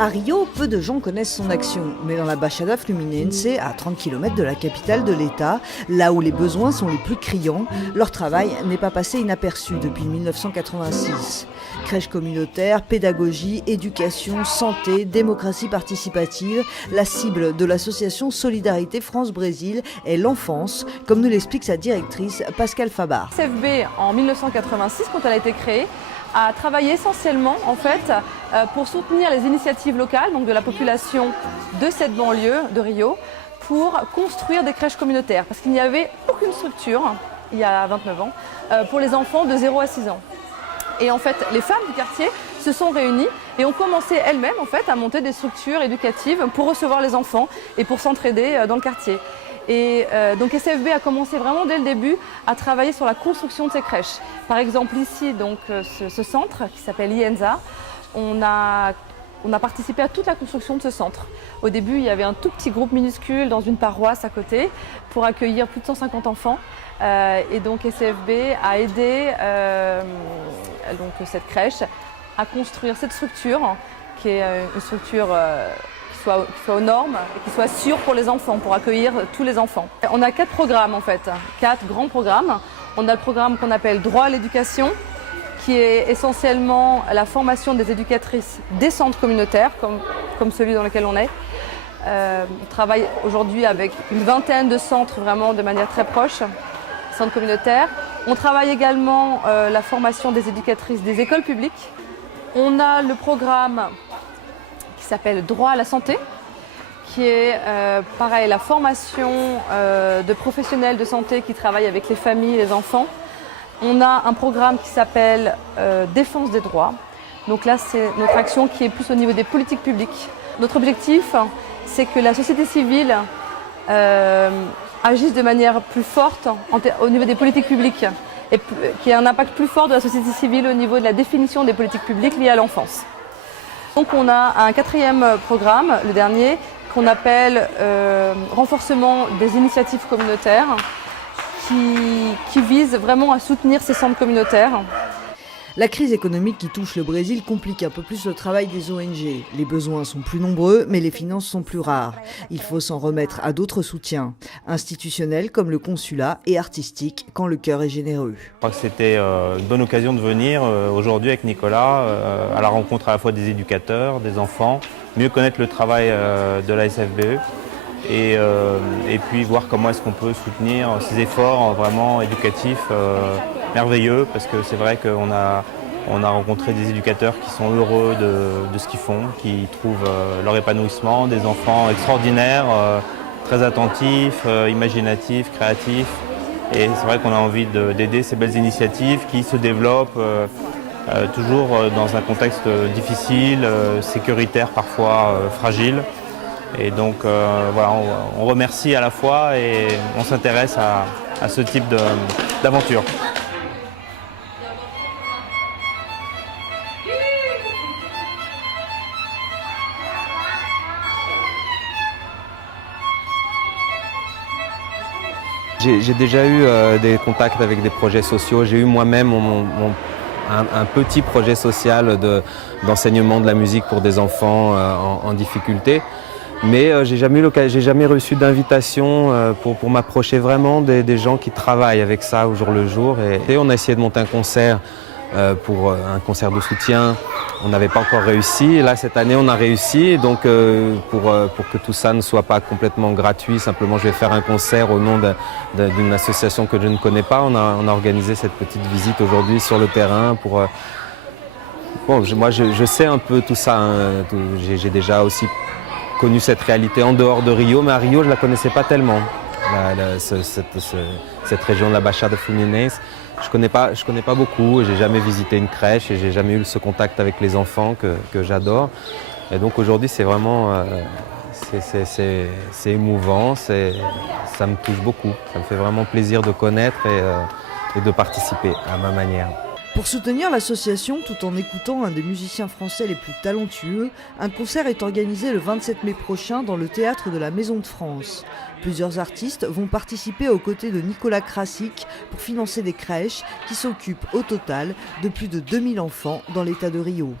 À Rio, peu de gens connaissent son action, mais dans la Baixada Fluminense, à 30 km de la capitale de l'État, là où les besoins sont les plus criants, leur travail n'est pas passé inaperçu depuis 1986. Crèches communautaires, pédagogie, éducation, santé, démocratie participative, la cible de l'association Solidarité France-Brésil est l'enfance, comme nous l'explique sa directrice Pascal Fabar. SFB, en 1986, quand elle a été créée, a travaillé essentiellement en fait, pour soutenir les initiatives locales, donc de la population de cette banlieue de Rio, pour construire des crèches communautaires. Parce qu'il n'y avait aucune structure, il y a 29 ans, pour les enfants de 0 à 6 ans. Et en fait, les femmes du quartier se sont réunies et ont commencé elles-mêmes en fait, à monter des structures éducatives pour recevoir les enfants et pour s'entraider dans le quartier. Et donc SFB a commencé vraiment dès le début à travailler sur la construction de ces crèches. Par exemple ici, donc, ce centre qui s'appelle IENSA, on a participé à toute la construction de ce centre. Au début, il y avait un tout petit groupe minuscule dans une paroisse à côté pour accueillir plus de 150 enfants. Et donc SFB a aidé donc, cette crèche à construire cette structure qui est une structure qui soit aux normes et qui soit sûre pour les enfants, pour accueillir tous les enfants. On a 4 programmes en fait, 4 grands programmes. On a le programme qu'on appelle Droit à l'éducation, qui est essentiellement la formation des éducatrices des centres communautaires, comme celui dans lequel on est. On travaille aujourd'hui avec une vingtaine de centres vraiment de manière très proche, centres communautaires. On travaille également la formation des éducatrices des écoles publiques. On a le programme qui s'appelle Droit à la santé, qui est pareil, la formation de professionnels de santé qui travaillent avec les familles et les enfants. On a un programme qui s'appelle Défense des droits. Donc là, c'est notre action qui est plus au niveau des politiques publiques. Notre objectif, c'est que la société civile agisse de manière plus forte au niveau des politiques publiques et qu'il y ait un impact plus fort de la société civile au niveau de la définition des politiques publiques liées à l'enfance. Donc on a un 4e programme, le dernier, qu'on appelle renforcement des initiatives communautaires qui vise vraiment à soutenir ces centres communautaires. La crise économique qui touche le Brésil complique un peu plus le travail des ONG. Les besoins sont plus nombreux, mais les finances sont plus rares. Il faut s'en remettre à d'autres soutiens, institutionnels comme le consulat et artistiques quand le cœur est généreux. Je crois que c'était une bonne occasion de venir aujourd'hui avec Nicolas à la rencontre à la fois des éducateurs, des enfants, mieux connaître le travail de la SFBE et puis voir comment est-ce qu'on peut soutenir ces efforts vraiment éducatifs merveilleux, parce que c'est vrai qu'on a rencontré des éducateurs qui sont heureux de ce qu'ils font, qui trouvent leur épanouissement, des enfants extraordinaires, très attentifs, imaginatifs, créatifs. Et c'est vrai qu'on a envie d'aider ces belles initiatives qui se développent toujours dans un contexte difficile, sécuritaire parfois fragile. Et donc voilà, on remercie à la fois et on s'intéresse à ce type d'aventure. J'ai déjà eu des contacts avec des projets sociaux. J'ai eu moi-même un petit projet social d'enseignement de la musique pour des enfants en difficulté. Mais j'ai jamais reçu d'invitation pour m'approcher vraiment des gens qui travaillent avec ça au jour le jour. Et on a essayé de monter un concert pour un concert de soutien. On n'avait pas encore réussi. Et là, cette année, on a réussi. Donc, pour que tout ça ne soit pas complètement gratuit, simplement, je vais faire un concert au nom d'une association que je ne connais pas. On a organisé cette petite visite aujourd'hui sur le terrain pour... Bon, moi, je sais un peu tout ça. Hein. J'ai déjà aussi connu cette réalité en dehors de Rio, mais à Rio, je ne la connaissais pas tellement. Cette région de la Baixada Fluminense, je connais pas beaucoup. J'ai jamais visité une crèche et j'ai jamais eu ce contact avec les enfants que j'adore. Et donc aujourd'hui, c'est vraiment, c'est émouvant, ça me touche beaucoup. Ça me fait vraiment plaisir de connaître et de participer à ma manière. Pour soutenir l'association tout en écoutant un des musiciens français les plus talentueux, un concert est organisé le 27 mai prochain dans le théâtre de la Maison de France. Plusieurs artistes vont participer aux côtés de Nicolas Krasik pour financer des crèches qui s'occupent au total de plus de 2000 enfants dans l'état de Rio.